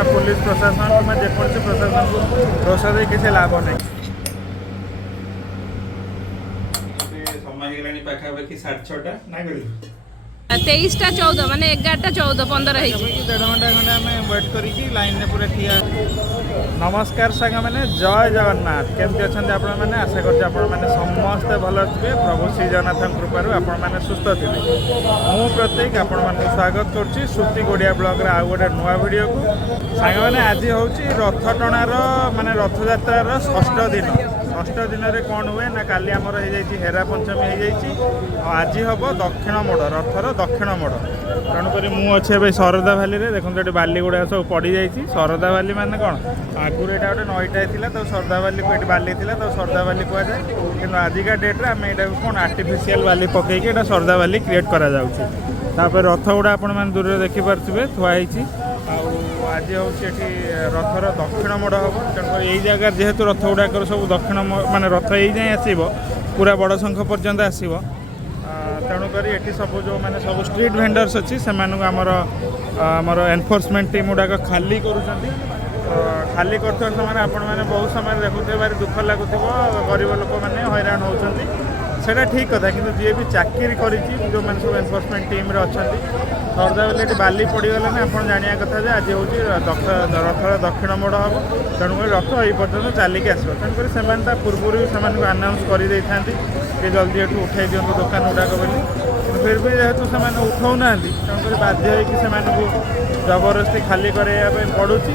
कि पुलिस प्रशासन कि जेकोसी प्रशासन को दोष दे किसी लाभ नहीं। समय पाखापाखि 6:30 ना कर 23टा 14 माने 11टा 14 15 है 1.5 घंटा खंडे आम वेट करी लाइन में पूरा ठिया। नमस्कार सांग मैंने जय जगन्नाथ केमती अच्छा आपण मैंने आशा करते समस्ते भल थे प्रभु श्री जगन्नाथ कृपार आपण सुस्थ थे। मु प्रत्येक आपण मान स्वागत करुच्ची श्रुति गोड़िया ब्लॉग आउ गोटे नुआ वीडियो को सांग मैंने आज हूँ रथ टणार माने रथ यात्रार षष्ठ दिन में कौन हुए ना काली आमर हो हेरा पंचमी हो आज हम दक्षिण मोड़ रथर दक्षिण मोड़ तेणुक मुझे शरदा भाली देखो ये बालीगुड़ा सब पड़ जाइए। शरदा भाली माने कौन आगुरी यहाँ गोटे नईटा थी तो शरदा बाली को बाली थी तो शरदा बाली कहुए कि आजिका डेट्रे आम यहाँ कौन आर्टिफिशियल बाली पकईकि शरदा बाली क्रिएट कर रथ गुड़ा आपण मैंने दूर देखिपे थुआई आज हूँ रथर दक्षिण मोड़ हम तेणुकर यही जगार जेहेतु रथ गुड़ाक सब दक्षिण माने रथ यही जाए आसब पूरा बड़ शंख पर्यंत आसब तेणुक ये सब जो मैंने सब स्ट्रीट भेंडर्स अच्छी से आमर एनफोर्समेंट टीम गुड़ाक खाली खाली कर समय आपण मैंने बहुत समय देखुए भारी दुख लगुव गरीब लोक मैंने हैरान होती सेटा ठीक कथा कि जी भी चाकरी कर जो मैंने सब एनफोर्समेंट टीम अच्छा शरदा बेले बाली पड़गला ना आप जाना कथा आज हूँ रथर दक्षिण मोड़ हम तेणुक रथ ये पर्यटन चलिक आस तेणुक से पूर्व से आनाउंस कर कि जल्दी एठू उठे दिंतु दुकान गुड़ाक बोली फिर भी जेहेतु से उठाऊना तेणुक बाध्य हो जबरदस्ती खाली कराया पड़ू कि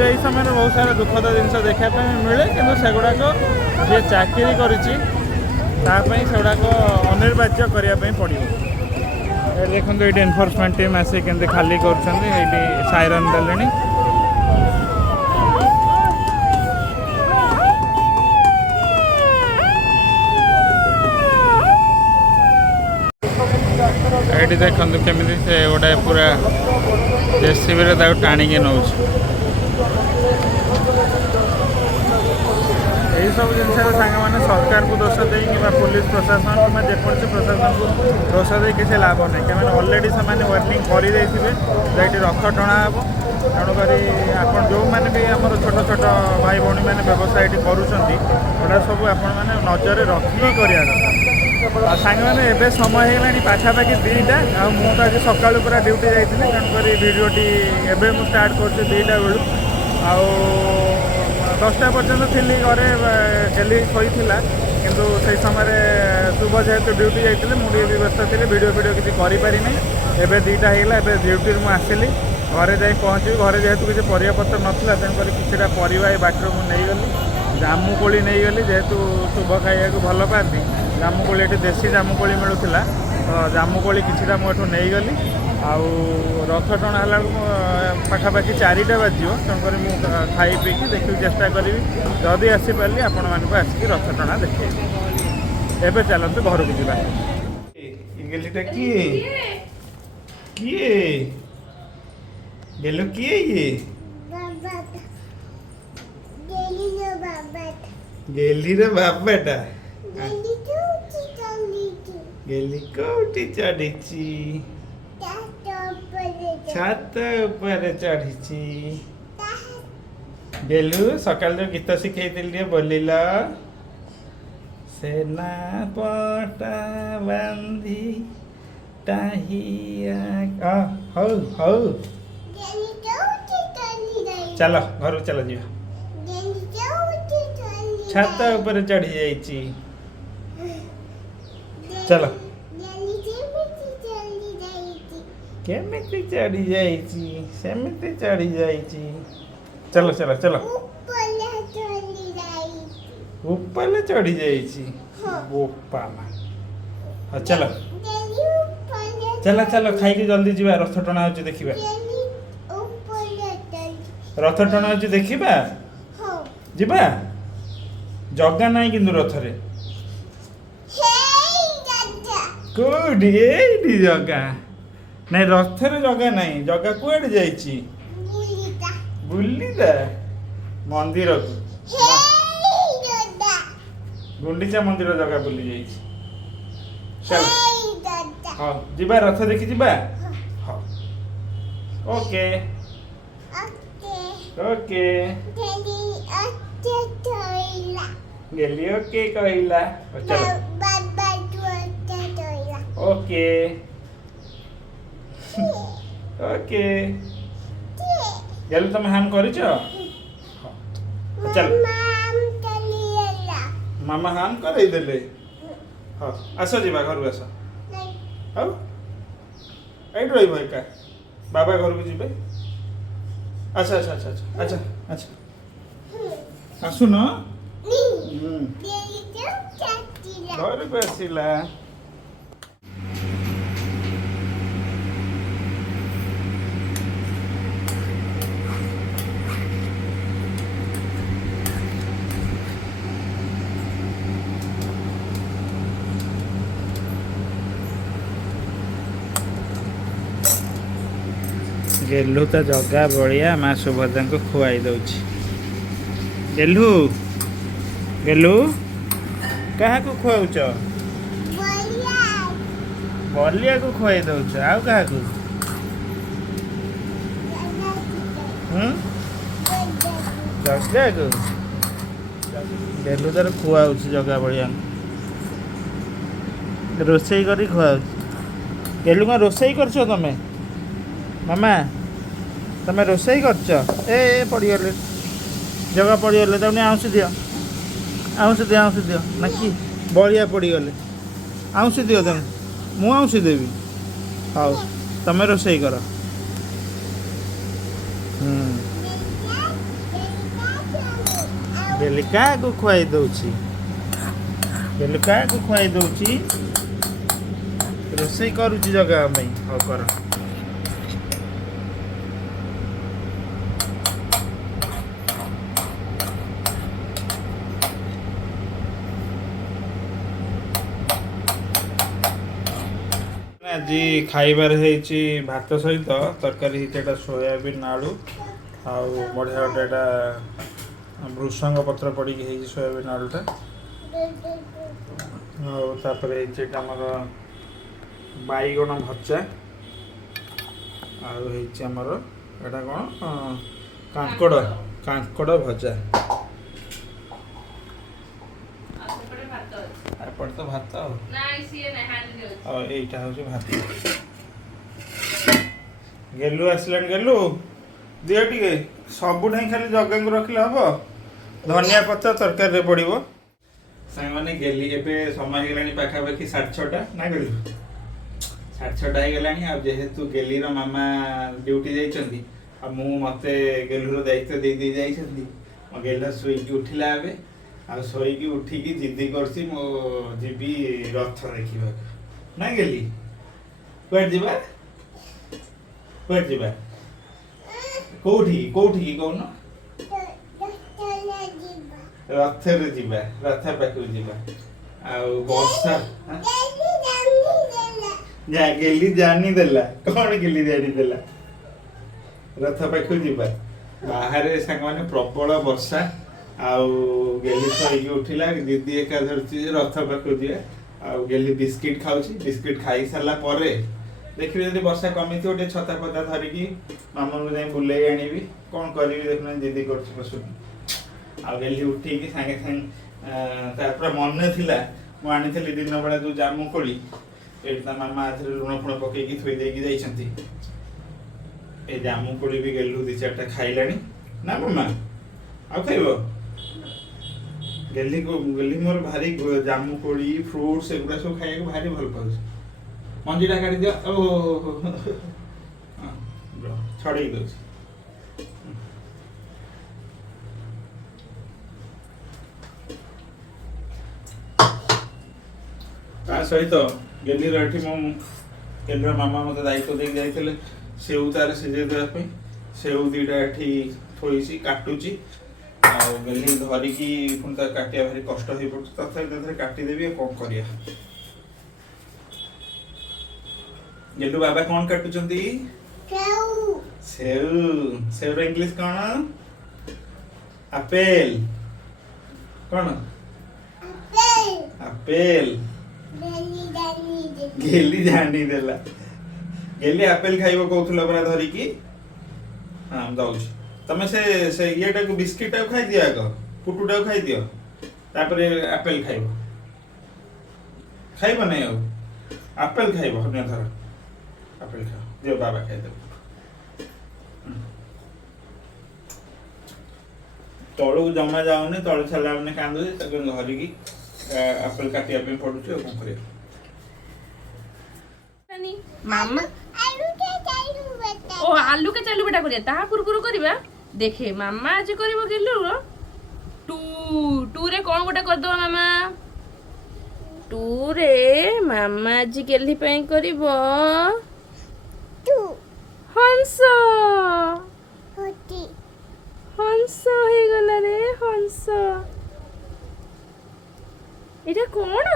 यही समय बहुत सारा दुखद जिन देखापी मिले कि सेगुड़ाक जी चाकरी करी सेगुड़ाक अनिर्वाच्य करने पड़ो। देखो ये एनफोर्समेंट टीम आसिक खाली कर साइरन देले ये देखो केमी से गोटे पूरा जेसीबी टाणिकी नौ यही सब जिन सांग मैंने सरकार को दोष दे कि पुलिस प्रशासन कि जेकोसी प्रशासन को दोष दे किसी लाभ नहीं क्या अलरेडी से वार्निंग कर रथ टणा हम तेणुक आप जो मैंने भी आम छोट छोट भाई भौणी मैंने व्यवसाय करा सब आपण नजर रखिक करा सांग मैंने एवं समय होगा पाखापाखि 2टा तो आज सका पूरा ड्यूटी जाइए तेणुक भिडटी एवं मुझे स्टार्ट कर 2टा बेलू आ 10टा पर्यटन थी घरे डेली शोला किंतु से समय शुभ जेहेतु ड्यूटी जाइए मुझे व्यस्त थी वीडियो किसी करें एवं 2टा होगा एवं ड्यूटी मुझे आसली घरे जा पहुँची घरे जेहेतु किसी परिवापत्र नाला तेणुक किसी परिवा बाटर मुझे नहीं जामुकोली नहीं गली जेहेतु शुभ खाइबा भल पाती जामुकोली ये देसी जामुकोली मिलूला तो जामुकोली किसीटा मुझे नहीं गली आउ रथ टणा पाखापाखि 4टा बाजो तेणुकर मुझे खाई पीकी देखिए चेष्टा करी जदि आसीपारि आपण मानक आसिक रथ टणा देखे एवं चलते घर को जावा गेलीटा किए किए गेलु किए ये गेली रे बाबाटा गेली कोठी चढ़ी छात ऊपर चढ़ी गेलु सकाल जो गीत शिखई बोलिल सेना पटा बांधी टाहिया हौ हौ चलो घर चलो जी छात ऊपर चढ़ी जाइए चलो केमिति चढ़ी जाइए सेमिति चढ़ी जाइए चलो चलो चलो ऊपर चढ़ी जाइए बोपा हाँ चलो चलो चलो खाई जल्दी जीवा रथ टणा हो देखा रथ टणा हो देखा जीवा जगा ना कि रथरे कौटी जगा नहीं रथरे जगा नहीं जगा कौड़ जाइए बुलीदा मंदिर को गुंडीचा मंदिर जगह बुली जाइए चल हाँ जीवा रथ देखी जीवा हाँ ओके ओके गेली ओके कहला चलो ओके ओके गेलु तुम हाम करिछ चल मामा हाम करे देले हाँ आस जीवा घर आस ଆଉ ଏଇଠି ରହିବ ଏକା ବାବା ଘରକୁ ଯିବେ ଆଚ୍ଛା ଆଚ୍ଛା ଆଚ୍ଛା ଆଚ୍ଛା ଆଚ୍ଛା ଆଚ୍ଛା ଆସୁନ ଘରକୁ ଆସିଲା गेलु तो जगह बड़िया माँ सुभद्रा को खुआई दौची गेलु गेलु क्या को खुआउच बलिया को खुआई दौच आउ क्या को जगह को गेलु तार खुआउच जगह बड़िया रोसई करी खुआउच गेलु क्या रोसई करछ तमे मामा तमें रोसई कर पड़गले जगह पड़गले तमें आउँस दियो ना कि बलिया पड़गले आउँस दियो तुम मु आउँस देवी हाउ तमें रोसई कर बेली क्या को खुआई दौची बेली क्या को खुआई दौची रोसई करुची जगह में हाँ कर आज खाइबार है भात सहित तरकारी होता सोयाबीन आलू आउ बढ़िया गोटे भृषंग पत्र पड़ी सोयाबीन आलूटा आपर आमर बैगण भजा आमर एटा कौन कांकड़ कांकड़ भजा एपटे तो भात यहीटा हूँ भात गेलु आसलान गेलु दियो टे सबुठ खाली जगह को रखिले हम धनिया पत्ता तरकारी पड़ो सांग मैंने गेली एबे समय होगा पाखापाखि 6:30 ना गेलु 6:30 होगा जेहेतु गेलीर मामा ड्यूटी जाइछंती आ मु मते गेलुर दायित्व दे दे जाइछंती मो गेला सोईकी उठिला एबे आ सोईकी उठिकी जिद्दी करसी मो जीबी रथ देखिबा ना गेली कोड जीबा कोठी कोठी की कहून रथरे जीबा रथ पाखु जीबा आ वर्षा जा गेली जानी देला कौन गेली जानी देला रथ पाखु जीबा बाहर सांग माने प्रबल वर्षा आउ गेली सोईकी उठिला दीदी एका धरती रथ पाखु दिए आउ गेली बिस्किट खाउची बिस्किट खाई साला परे देखिए जब वर्षा कमी थी गोटे छता पता धरिकी मामा को जाए बुले आनी कौन करी देखना दीदी कर गेली उठिकी सागे सागे मन थिला मुझे दिन बेला जो जामु कोड़ी ये मामा लुण फुण पकईकी थोई देकी जाइछंती ए जामु कोड़ी भी गेलु 2-4टा खाइलानी ना मामा आ खाइबो गेली मोर भारी जामु कोड़ी फ्रूट्स एगुड़ा सब खाइବାକୁ भारी भल पाउछ मंजीटा काटी दियो ओ छड़ी दो ता सहित गेली रठी मो केन्द्र मामा मते दायित्व दे जाइथिले सेउ तार सिजे देबा पे सेउ दीटा एठी थोइसी काटुची आ गेली धरी की पुन ता काटिया भारी कष्ट होई पड़छ तथा तथा काटी देबी कोन करिया गेलु बाबा कौन काटुचंती सेव सेव रो इंग्लिश कौन एप्पल कौन एप्पल गेली जानी देला गेली एप्पल खाइबो कहउथला परा धरी की हां दउछ ତମେ ସେ ଇଏଟାକୁ ବିସ୍କିଟଟାକୁ ଖାଇଦିଅ ଆଗ, ପୁଟୁଟାକୁ ଖାଇଦିଅ, ତାପରେ ଆପେଲ ଖାଇବ। ଖାଇବ ନାଇଁ ଆଉ ଆପେଲ ଖାଇବ, ଅନ୍ୟ ଥର ଆପେଲ ଖାଅ, ଦିଅ ବାବା ଖାଇଦେବ। ତଳକୁ ଜମା ଯାଉନି, ତଳୁ ଛାଡ଼ିଲା ମାନେ କାନ୍ଦୁଛି, ତାକୁ ଧରିକି ଆପେଲ କାଟିବା ପାଇଁ ପଡୁଛି। ଆଉ କଣ କରିବା। ମାମା ଓ ଆଲୁ କେ ଚାଲୁ ବେଟା କରିବା, ତାହା ପୂର୍ବରୁ କରିବା। ଦେଖେ ମାମା ଆଜି କରିବ ଗେଲୁର ଟୁ ରେ କଣ ଗୋଟେ କରିଦବା ମାମା। ଟୁ ରେ ମାମା ଆଜି ଗେଲି ପାଇଁ କରିବ ହଂସ। ହଂସ ହେଇଗଲା ରେ, ହଂସ। ଏଇଟା କଣ?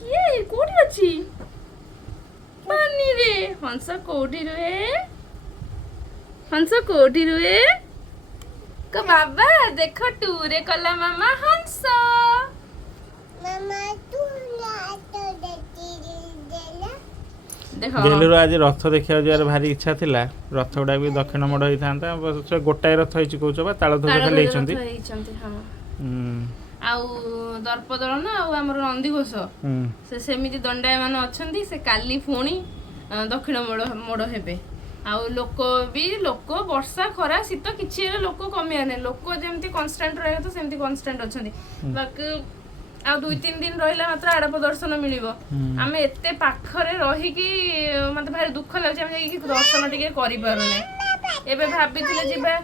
କିଏ କୋଉଠି ଅଛି? ପାନିରେ। ହଂସ କୋଉଠି ରୁହେ? ହଂସ କୋଉଠି ରୁହେ? କ ବାବା ଦେଖ ଟୁରେ କଲା ମାମା ହଂସ। ଦେଖ ଗେଲୁର ଆଜି ରଥ ଦେଖିବାକୁ ଯିବାର ଭାରି ଇଚ୍ଛା ଥିଲା। ରଥ ଗୁଡା ବି ଦକ୍ଷିଣ ମୋଡ଼ ହେଇଥାନ୍ତା, ଗୋଟାଏ ରଥ ହେଇଛି କହୁଛ ବା, ତାଳଧ୍ୱଜ ଖାଲି ହେଇଛନ୍ତି। ଆଉ ଦର୍ପଦଳନ ଆଉ ଆମର ନନ୍ଦିଘୋଷ ସେ ସେମିତି ଦଣ୍ଡାୟମାନ ଅଛନ୍ତି। ସେ କାଲି ପୁଣି ଦକ୍ଷିଣ ମୋଡ଼ ହେବେ। ଆଉ ଲୋକ ବର୍ଷା ଖରା ଶୀତ କିଛି ହେଲେ ଲୋକ କମିବାର ନାହିଁ। ଲୋକ ଯେମିତି କନଷ୍ଟାଣ୍ଟ ରହିବା କଥା ସେମିତି କନଷ୍ଟାଣ୍ଟ ଅଛନ୍ତି। ବାକି ଆଉ 2-3 ଦିନ ରହିଲା ମାତ୍ର ଆଡ଼ପ ଦର୍ଶନ ମିଳିବ। ଆମେ ଏତେ ପାଖରେ ରହିକି ମତେ ଭାରି ଦୁଃଖ ଲାଗୁଛି, ଆମେ ଯାଇକି ଦର୍ଶନ ଟିକେ କରିପାରୁନେ। ଏବେ ଭାବିଥିଲେ ଯିବା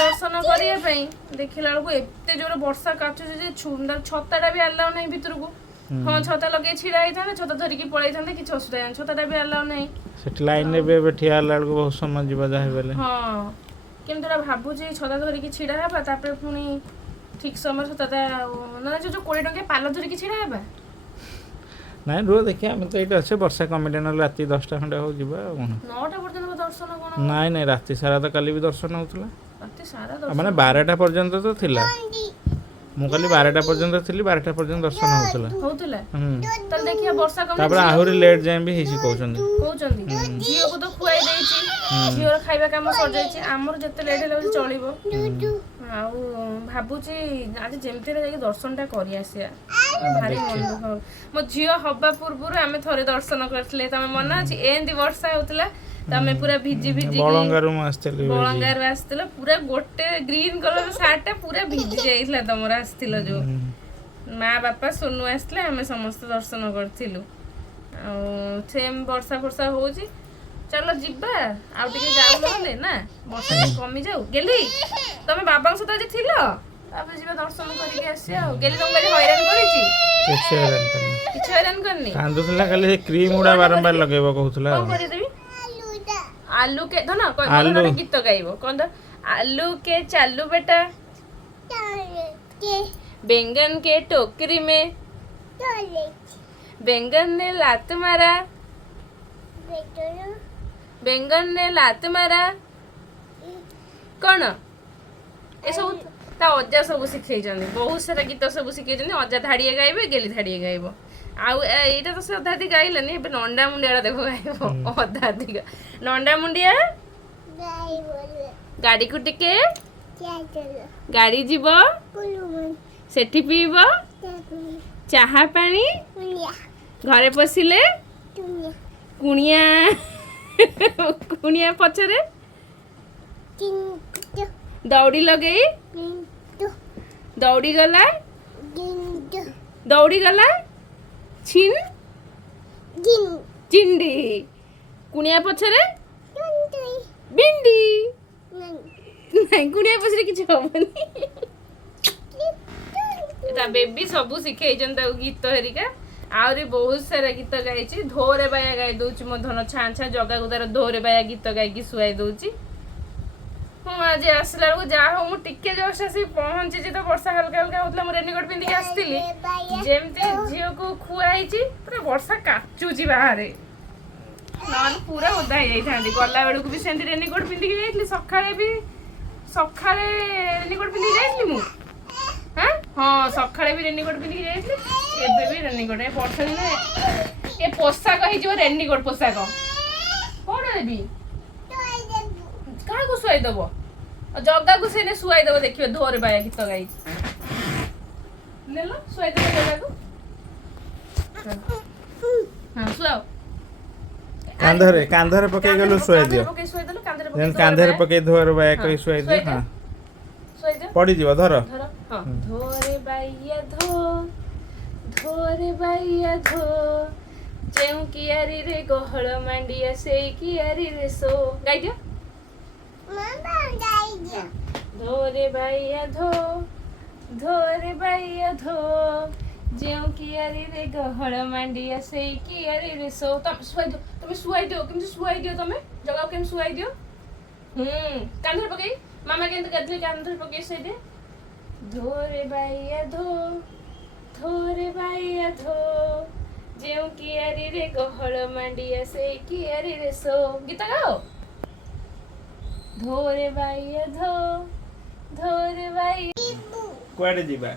ଦର୍ଶନ କରିବା ପାଇଁ, ଦେଖିଲା ବେଳକୁ ଏତେ ଜୋର ବର୍ଷା କାଚୁଛି ଯେ ଛତାଟା ବି ଆଲାଉ ନାହିଁ ଭିତରକୁ। ହଁ ଛତା ଲଗେଇ ଛିଡା ହେଇଥାନ୍ତେ, ଛତା ଧରିକି ପଳେଇଥାନ୍ତେ, କିଛି ଅସୁବିଧା ନାହିଁ। ଛତାଟା ବି ଆଲାଉ ନାହିଁ। ସେଠି ଲାଇନରେ ବି ଏବେ ଠିଆ ହେଲା ବେଳକୁ ବହୁତ ସମୟ ଯିବ ଯାହା ହେଲେ। ହଁ କିନ୍ତୁ ଭାବୁଛି ଛତା ଧରିକି ଛିଡା ହେବା, ତାପରେ ପୁଣି ଠିକ ସମୟ ଛତାଟା ନା ଯୋଉ 20 ଟଙ୍କିଆ ପାଲ ଧରିକି ଛିଡା ହେବା। ନାଇଁ ରୁହ ଦେଖିବା, ଆମେ ତ ଏଇଠି ଅଛେ, ବର୍ଷା କମିଲେ ନହେଲେ ରାତି 10ଟା ଖଣ୍ଡେ ହଉ ଯିବା। ଆଉ କଣ 9ଟା ପର୍ଯ୍ୟନ୍ତ ଦର୍ଶନ କଣ? ନାଇଁ ରାତି ସାରା ତ କାଲି ବି ଦର୍ଶନ ହଉଥିଲା। ରାତି ସାରା ମାନେ 12ଟା ପର୍ଯ୍ୟନ୍ତ ତ ଥିଲା। ମୁଁ କାଲି 12ଟା ପର୍ଯ୍ୟନ୍ତ ଥିଲି, 12ଟା ପର୍ଯ୍ୟନ୍ତ ଦର୍ଶନ ହଉଥିଲା। ତାହେଲେ ଦେଖିବା ବର୍ଷା କମି ତାପରେ ଆହୁରି ଲେଟ୍ ଯାଏଁ ବି ହେଇଛି କହୁଛନ୍ତି। ଝିଅକୁ ତ ଖୁଆଇ ଦେଇଛି, ଝିଅର ଖାଇବା କାମ ସରିଯାଇଛି। ଆମର ଯେତେ ଲେଟ୍ ହେଲେ ବି ଚଳିବ। ଆଉ ଭାବୁଛି ଆଜି ଯେମିତି ହେଲେ ଯାଇକି ଦର୍ଶନଟା କରି ଆସିବା। ଭାରି ମନ ଦୁଃଖ। ମୋ ଝିଅ ହବା ପୂର୍ବରୁ ଆମେ ଥରେ ଦର୍ଶନ କରିଥିଲେ, ତମେ ମନେ ଅଛି? ଏମିତି ବର୍ଷା ହଉଥିଲା, ତମେ ପୁରା ଭିଜି ବଳଙ୍ଗାରୁ ଆସିଥିଲ, ପୁରା ଗୋଟେ ଗ୍ରୀନ କଲର ସାର୍ଟଟା ପୁରା ଭିଜି ଯାଇଥିଲା ତମର ଆସିଥିଲ ଯୋଉ। ମା ବାପା ସୋନୁ ଆସିଥିଲେ, ଆମେ ସମସ୍ତେ ଦର୍ଶନ କରିଥିଲୁ। ଆଉ ସେମ୍ ବର୍ଷା ହଉଛି, ଚାଲ ଯିବା ଆଉ ଟିକେ ଯାଉ ନହେଲେ ନା, ବର୍ଷା ଟିକେ କମିଯାଉ। ଗେଲି ତମେ ବାବାଙ୍କ ସହିତ ଆଜି ଥିଲ, ତାପରେ ଯିବା ଦର୍ଶନ କରିକି ଆସିବା। ଆଉ ଗେଲି ତମକୁ ଆଜି ହଇରାଣ କରିଛି? କିଛି ହଇରାଣ କରିନି। କାନ୍ଦୁଥିଲା ଖାଲି, ସେ କ୍ରିମ ଗୁଡା ବାରମ୍ବାର ଲଗେଇବ କହୁଥିଲା। କଣ କରିଦେବି? आलू के धन गीत गाइब कौन आलू के चालू बेटा बैंगन के टोकरी में बैंगन ने लात मारा कौन ए सब ता अजा सब शिखई बहुत सारा गीत सब शिखई अजा धाड़िए गाइबे गेली धाड़िए गाइब आउ एटा तो से अधाधी गाइलानी ए नंडा मुंडिया देखो गाइब अधाधी नंडा मुंडिया गाड़ी को टिके गाड़ी जीव सेठी पीब चाहा पानी घरे पशिले कुणिया कुणिया पछरे दौड़ी लगई दौड़ी गला छिन चिंडी कुणिया पछरे बिंदी नहीं कुणिया पछरे किछ होबनी ता बेबी सबु सिखैछन ता गीत हेरिका आउरी बहुत सारा गीत गाइछि धोरे बाया गाइ दोछि मो धन छां छां जगा गुदार धोरे बाया गीत गाइकी सुआई दोछि हूँ आज आसला बेलू जा हो मु टिके जस्ट आसी पहुंची तो वर्षा हल्का हल्का होतला मु रेनकोट पिंदी आसतिली जेमती झियो को खुआइछि पूरा वर्षा काचुछि बाहरे नन पूरा ओदा हे जाइथांदी गल्ला बेलू भी सेंती रेनकोट पिंदी जाइतली सखाळे रेनकोट पिंदी जाइतली मु हां हां सखाळे भी रेनकोट पिंदी जाइतली एबे भी रेनकोट ए वर्षा दिन ए पोशाक हे जो रेनकोट पोशाक कोन देबी କାହାକୁ ଶୁଆଇ ଦବ ଜଗାକୁ ସେନେ ଶୁଆଇ ଦବ ଦେଖିବେ ଧୋରେ ବାୟା ଗୀତ ଗାଇ ନେଲ ଶୁଆଇ ଦବ ଜଗାକୁ ହଁ ଶୁଆଅ କାନ୍ଧରେ ପକେଇ ଗଲୁ ଶୁଆଇ ଦିଅ କାନ୍ଧରେ ପକେଇ ଧୋର ବାୟା କରି ଶୁଆଇ ଦିଅ ହଁ ପଡ଼ିଯିବ ଧର ହଁ ଧୋରେ ବାଇୟା ଧୋରେ ବାଇୟା ଧୋ ଯେଉଁ କିଆରିରେ ଗହଳ ମାଣ୍ଡିଆ ସେଇ କିଆରିରେ ସୋ ଗାଇ ଦିଅ ଧୋରେ ବାଇୟା ଧୋରେ ବାଇୟା ଧୋ ଯେଉଁ କିଆରିରେ ଗହଳ ମାଣ୍ଡିଆ ସେଇ କିଆରିରେ ସୋ ତମେ ଶୁଆଇ ଦିଅ କେମିତି ଶୁଆଇ ଦିଅ ତମେ ଜଗାକୁ କେମିତି ଶୁଆଇ ଦିଅ କାନ୍ଧରେ ପକେଇ ମାମା କେମିତି ଗାଧେଇ କାନ୍ଧରେ ପକେଇ ଶୁଆଇ ଦିଏ ଧୋରେ ବାଇୟା ଧୋରେ ବାଇୟା ଧୋ ଯେଉଁ କିଆରିରେ ଗହଳ ମାଣ୍ଡିଆ ସେଇ କିଆରିରେ ସୋ ଗୀତ ଗାଅ ଧୋରେ ବାଇୟା ଧୋରେ ବାଇୟା କୁଆଡ଼େ ଯିବା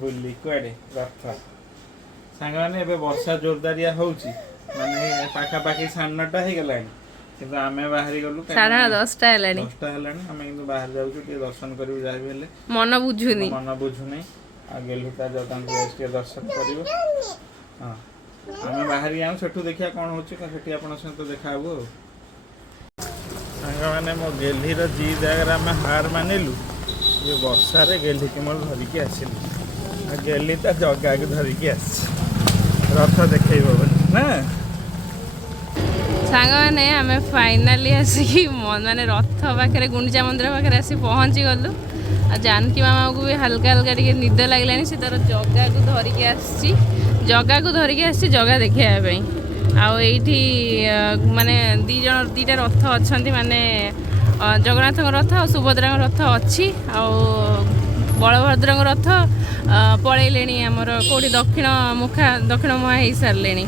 ବୁଲି କୁଆଡ଼େ ରଥ ସାଙ୍ଗମାନେ ଏବେ ବର୍ଷା ଜୋରଦାରିଆ ହଉଛି ମାନେ ପାଖାପାଖି 9:30 ହେଇଗଲାଣି କିନ୍ତୁ ଆମେ ବାହାରି ଗଲୁ 10:30 ହେଲାଣି ଆମେ କିନ୍ତୁ ବାହାରି ଯାଉଛୁ ଟିକେ ଦର୍ଶନ କରିବୁ ଯାହା ବି ହେଲେ ମନ ବୁଝୁନି ଆଉ ଗେଲୁ ତା ଜଗାଙ୍କୁ ଟିକେ ଦର୍ଶନ କରିବ ହଁ ଆମେ ବାହାରି ଯାଉ ସେଠୁ ଦେଖିବା କ'ଣ ହଉଛି ସେଠି ଆପଣଙ୍କ ସହିତ ଦେଖା ହବୁ ଆଉ ସାଙ୍ଗମାନେ ମୋ ଗେଲିର ଜି ଜାଗାରେ ଆମେ ହାର ମାନିଲୁ ଏ ବର୍ଷାରେ ଗେଲିକି ମୋର ଧରିକି ଆସିଲୁ ଗେଲି ତା ଜଗାକୁ ଧରିକି ଆସିଛି ରଥ ଦେଖେଇବ ବୋଲି ନା ସାଙ୍ଗମାନେ ଆମେ ଫାଇନାଲି ଆସିକି ମାନେ ରଥ ପାଖରେ ଗୁଣ୍ଡିଚା ମନ୍ଦିର ପାଖରେ ଆସି ପହଞ୍ଚି ଗଲୁ ଆଉ ଜାନକୀ ମାମାକୁ ବି ହାଲକା ଟିକେ ନିଦ ଲାଗିଲାଣି ସେ ତାର ଜଗାକୁ ଧରିକି ଆସିଛି ଜଗା ଦେଖେଇବା ପାଇଁ ଆଉ ଏଇଠି ମାନେ ଦିଟା ରଥ ଅଛନ୍ତି ମାନେ ଜଗନ୍ନାଥଙ୍କ ରଥ ଆଉ ସୁଭଦ୍ରାଙ୍କ ରଥ ଅଛି ଆଉ ବଳଭଦ୍ରଙ୍କ ରଥ ପଳେଇଲେଣି ଆମର କେଉଁଠି ଦକ୍ଷିଣ ମୁହାଁ ହେଇସାରିଲେଣି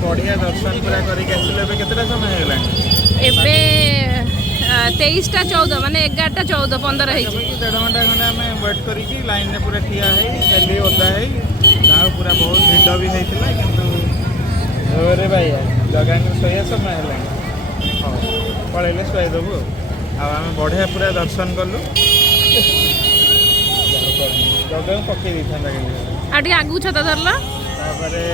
ବଢିଆ ଦର୍ଶନ ପୁରା କରିକି ଆସିଲେ ଏବେ କେତେଟା ସମୟ ହେଇଗଲାଣି ଏବେ 23:14 ମାନେ 11:14 15 ହେଇଛି 1.5 ଘଣ୍ଟା ଖଣ୍ଡେ ଆମେ ୱେଟ୍ କରିକି ଲାଇନରେ ପୁରା ଠିଆ ହେଇ ଗେଲି ଓଦା ହେଇ ଯାହା ପୁରା ବହୁତ ଭିଡ଼ ବି ହେଇଥିଲା କିନ୍ତୁ ଧୋରେ ବାଇୟା ଜଗାଙ୍କୁ ଶୋଇବା ସମୟ ହେଲାଣି ହଉ ପଳେଇଲେ ଶୁଆଇଦେବୁ ଆଉ ଆମେ ବଢ଼ିଆ ପୁରା ଦର୍ଶନ କଲୁ ଜଗାକୁ ପକେଇ ଦେଇଥାନ୍ତା ଗେଲି ଆଉ ଟିକେ ଆଗକୁ ଛତା ଧରିଲ ତାପରେ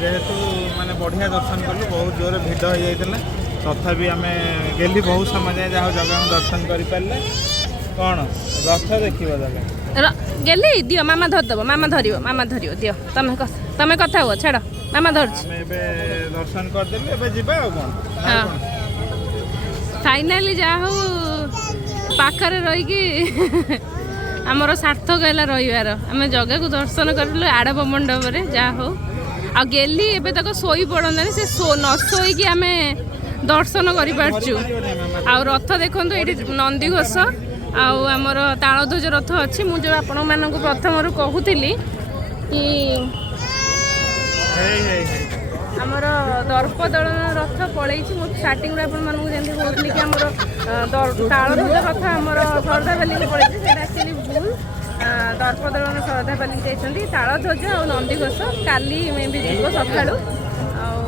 ଯେହେତୁ ମାନେ ବଢ଼ିଆ ଦର୍ଶନ କଲୁ ବହୁତ ଜୋରରେ ଭିଡ଼ ହେଇଯାଇଥିଲା ତଥାପି ଆମେ ଗେଲି ବହୁତ ସମୟ ଯାଏ ଯାହା ହଉ ଜଗାଙ୍କୁ ଦର୍ଶନ କରିପାରିଲେ କ'ଣ ରଥ ଦେଖିବ ଜଗା ଗେଲି ଦିଅ ମାମା ଧରିଦେବ ମାମା ଧରିବ ଦିଅ ତମେ କଥା ହୁଅ ଛାଡ଼ ମାମା ଧରୁଛି ଆମେ ଏବେ ଦର୍ଶନ କରିଦେଲୁ ଏବେ ଯିବା ଆଉ କ'ଣ ଫାଇନାଲି ଯାହା ହଉ ପାଖରେ ରହିକି ଆମର ସାର୍ଥକ ହେଲା ରହିବାର ଆମେ ଜଗାକୁ ଦର୍ଶନ କରିଲୁ ଆଡ଼ପ ମଣ୍ଡପରେ ଯାହା ହଉ ଆଉ ଗେଲି ଏବେ ତାକୁ ଶୋଇ ପଡ଼ନ୍ତାନି ସେ ନ ଶୋଇକି ଆମେ ଦର୍ଶନ କରିପାରୁଛୁ ଆଉ ରଥ ଦେଖନ୍ତୁ ଏଇଠି ନନ୍ଦିଘୋଷ ଆଉ ଆମର ତାଳଧ୍ୱଜ ରଥ ଅଛି ମୁଁ ଯେଉଁ ଆପଣମାନଙ୍କୁ ପ୍ରଥମରୁ କହୁଥିଲି କି ଆମର ଦର୍ପଦଳନ ରଥ ପଳେଇଛି ମୁଁ ଷ୍ଟାର୍ଟିଂରୁ ଆପଣମାନଙ୍କୁ ଯେମିତି କହୁଥିଲି କି ଆମର ତାଳଧ୍ୱଜ ରଥ ଆମର ଶରଧାବାଲିକୁ ପଳେଇଛି ସେଇଟା ଆକ୍ଚୁଆଲି ଭୁଲ ଦର୍ପଦଳନ ଶରଧାବାଲିକି ଯାଇଛନ୍ତି ତାଳଧ୍ୱଜ ଆଉ ନନ୍ଦିଘୋଷ କାଲି ମେ ବି ଯିବ ସକାଳୁ ଆଉ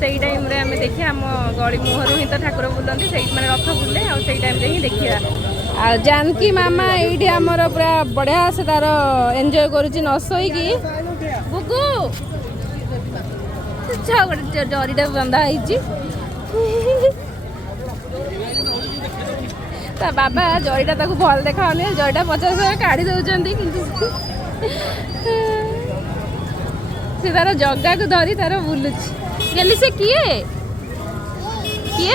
ସେଇ ଟାଇମ୍ରେ ଆମେ ଦେଖିବା ଆମ ଗଳି ମୁହଁରୁ ହିଁ ତ ଠାକୁର ବୁଲନ୍ତି ସେଇଠି ମାନେ ରଥ ବୁଲେ ଆଉ ସେଇ ଟାଇମ୍ରେ ହିଁ ଦେଖିବା ଆଉ ଜାନକୀ ମାମା ଏଇଠି ଆମର ପୁରା ବଢ଼ିଆ ସେ ତାର ଏନ୍ଜୟ କରୁଛି ନ ଶୋଇକି ବୁକୁ ଗୋଟେ ଜରିଟା ବନ୍ଧା ହେଇଛି ତା ବାବା ଜରିଟା ତାକୁ ଭଲ ଦେଖାଉନି ଜରିଟା 50 କାଢ଼ି ଦେଉଛନ୍ତି କିନ୍ତୁ ସେ ତାର ଜଗାକୁ ଧରି ତାର ବୁଲୁଛି ଗେଲି ସେ କିଏ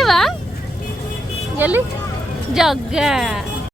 ବା ଗେଲି ଜଗା